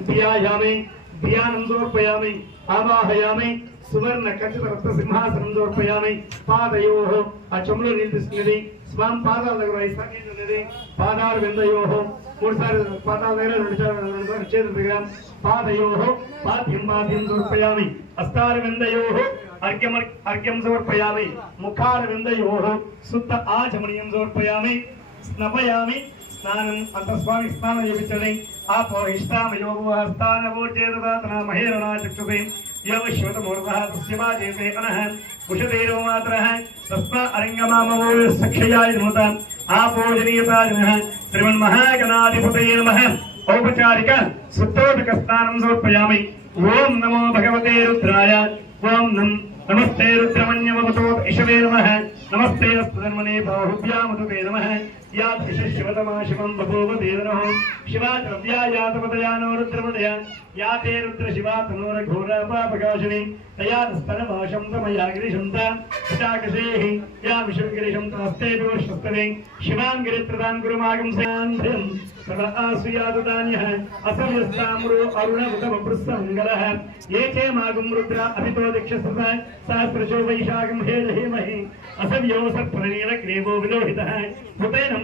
దియాయామి దియానందోర్పయామి ఆవాహయామి సువర్ణ ఖచ్చిత రత్న సింహాసనం దోర్పయామి పాదయో ఆ చెంబులో నీళ్ళు తీసుకునేది స్వామి పాదాల దగ్గర ఐసాగించుకునేది పాదాలు విందయో మూడుసారి పాదాల దగ్గర రెండుసారి చేతుల దగ్గర పాదయో పాద్యం పాద్యం దోర్పయామి అస్తార విందయో అర్ఘ్యం అర్ఘ్యం సమర్పయామి ముఖార విందయో శుద్ధ ఆచమనీయం సమర్పయామి స్నపయామి സ്നാനം അന്തസ്വാമി സ്നാനം ജപിച്ചതേ ആ ഇഷ്ടാമ യോഗസ്ഥാനോർജേതാത്മ മഹേരണ ചക്ഷുതേ യോഗശ്വതമൂർദ്ധ തസ്യമാജേതേ അനഹ ഉഷതേരോ മാത്ര തസ്മ അരംഗമാമോ സഖ്യയായ നൂത ആപോജനീയതാജിനഃ ശ്രീമന്മഹാഗണാധിപതയേ നമഃ औपचारिक सुत्रोदक स्नानं समर्पयामि ॐ नमो भगवते रुद्राय ॐ नम नमस्ते रुद्रमन्यमवतो इषवे नमः नमस्ते वस्तुधर्मणे बाहुभ्यामतुते नमः या शिवतमा शिवं बभूव वेदनः शिवा द्रव्या या तपतयानो या ते रुद्रशिवा तनोरघोरपापकाशिनी तया स्तनभाषं तमया गिरिशन्त पिताकशेः या विश्वगिरिशं तास्ते विवशस्तने। शिवान् गिरित्रदान् गुरुमागंसान्ध्यं सर्व विलोहितः। हुतेन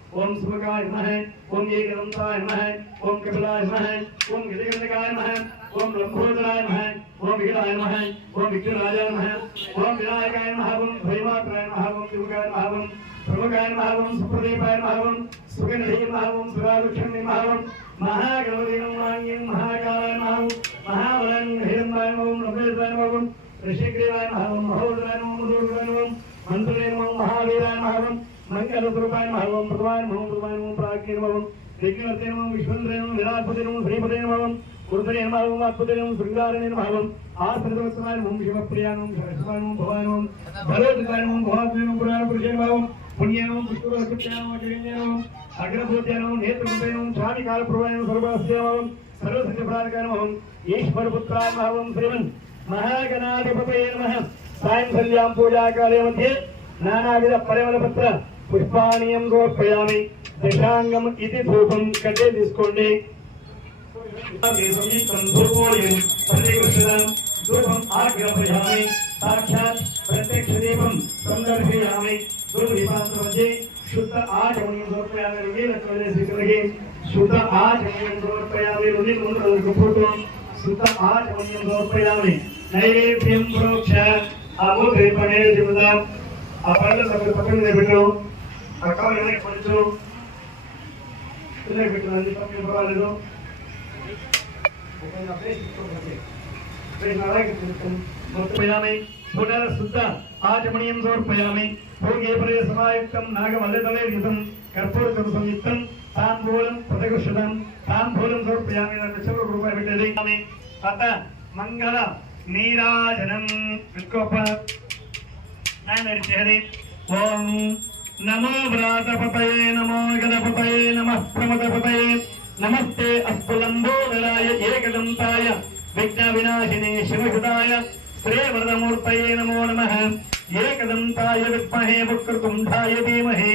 ओम सुभगाय नमः ओम ये एकदंताय नमः ओम कपिलाय नमः ओम गजगंधकाय नमः ओम लंबोदराय नमः ओम विघ्नाय नमः ओम विघ्नराजाय नमः ओम विनायकाय नमः ओम भैरवात्राय नमः ओम त्रिभुगाय नमः ओम प्रभुगाय नमः ओम सुप्रदीपाय नमः ओम सुगंधे नमः ओम सुरावृक्षं नमः ओम महागणपति नमामि महाकालाय नमः ओम महाबलं हिरण्याय नमः ओम नमः नमः ऋषिग्रीवाय नमः ओम महोदराय नमः ओम मंत्रे नमः महावीराय नमः ఋషిగ్రీవాయ నమః ఓం మహోదరాయ నమః మధురాయ నమః ఓం మంత్రులే నమః మహావీరాయ నమః ఓం మంగళస్వరూపాయ నమః ఓం ప్రథమాయ నమః ఓం విఘ్నవర్తే నమః విశ్వంద్రే నమః విరాట్పతే పురాణ శ్రీమన్ మహాగణాధిపతయే నమః. సాయం పూజాకాలే మధ్యే నానావిధ పరిమళపత్ర పుష్పాణీయం సమర్పయామి. దశాంగం ఇది ధూపం. కట్టే తీసుకోండి. ధూపం ఆగ్రహయామి సాక్షాత్ ప్రత్యక్ష దీపం సందర్శయామి. దుర్విపాత్రే శుద్ధ ఆచమనీయం సమర్పయామి వీరత్వనే శుద్ధ ఆచమనీయం సమర్పయామి రుణి ముందు ఫోటో శుద్ధ ఆచమనీయం సమర్పయామి. నైవేద్యం ప్రోక్ష. అబు ద్వీపనే జీవితం ఆ పనులు సభ్యులు పక్కన పెట్టు అక్కడ కాలు వెనక్కి పంచు వెనక్కి పెట్టు అన్ని పక్కన పర్వాలేదు సమర్పయామి ఆచమనీయం సమర్పయామి. భోగే పరే సమాయుక్తం కర్పూరకం సంయుక్తం. తాంబూలం ప్రతిగృషతం తాంబూలం సమర్పయామి పెట్టేది. అత మంగళ నీరాజనం. ఓం नमो व्रातपतये नमो गणपतये नमः प्रमदपतये नमस्ते अस्फुलम्बोधराय एकदन्ताय विघ्नविनाशिने शिवसुदाय श्रेवरदमूर्तये नमो नमः। एकदन्ताय विद्महे वक्रतुण्डाय धीमहि।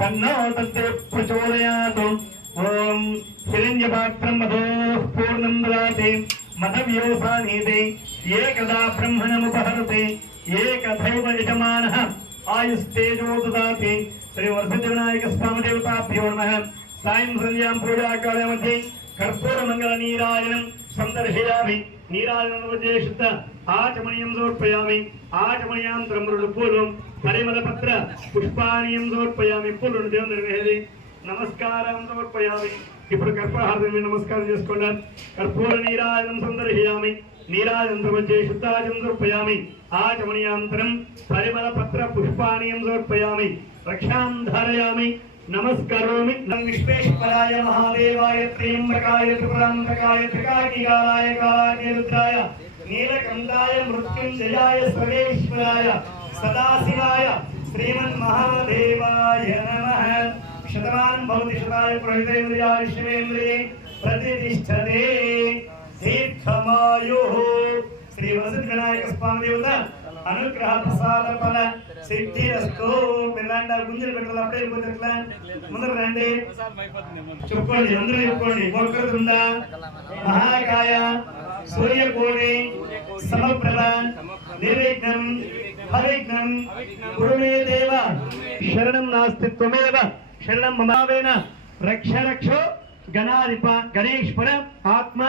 तन्नो तस्य प्रचोदयात्। ॐ हिरण्यपात्रं मधोः पूर्णं ददाति। मदव्योसानीति एकदा ब्रह्मणमुपहरति। एकथैव यजमानः। యజమానః ఆయుస్తేజో దదాతి శ్రీ వరసిద్ధవినాయక స్వామి దేవతాభ్యో నమ సాయం సంధ్యాం పూజాకాలే మధ్య కర్పూర మంగళ నీరాజనం సందర్శయామి నీరాజనం మధ్య శుద్ధ ఆచమనీయం సమర్పయామి ఆచమనీయాంతరం మృడు పూర్వం పరిమళ పత్ర పుష్పానీయం సమర్పయామి పూర్వం దేవుని నిర్వేది నమస్కారం సమర్పయామి ఇప్పుడు కర్పహారం నమస్కారం చేసుకోండి కర్పూర నీరాజనం సందర్శయామి. నీరాజనం మధ్య శుద్ధాజం సమర్పయామి. ఆచమనీయాంతరం పరిమళ పత్ర పుష్పానీయం సమర్పయామి. రక్షాం ధారయామి. నమస్కరోమి. విశ్వేశ్వరాయ మహాదేవాయ త్రయంబకాయ త్రిపురాంతకాయ త్రికాకిగాలాయ కాలాయ రుద్రాయ. నీలకంఠాయ మృత్యుంజయాయ సర్వేశ్వరాయ. సదాశివాయ. శ్రీమన్ మహాదేవాయ నమః. శతమానం భవతి శతాయ ప్రహితేంద్రియాయ ప్రతిష్టతే దీర్ఘమాయు. శ్రీ వసతి వినాయక స్వామి దేవత అనుగ్రహ ప్రసాద ఫల సిద్ధిరస్తు. పిల్లాండ గుంజలు పెట్టాలి అప్పుడే వెళ్ళిపోతే ముందర రండి. చెప్పుకోండి అందరూ చెప్పుకోండి. వక్రతుండ మహాకాయ సూర్యకోణి సమప్రభ నిర్విఘ్నం అవిఘ్నం గురుమే దేవ శరణం నాస్తిత్వమేవ శరణం మమావేన రక్ష రక్షో గణాధిప గణేశ్వర ఆత్మ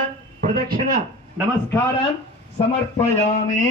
ప్రదక్షిణ నమస్కారం సమర్పయామి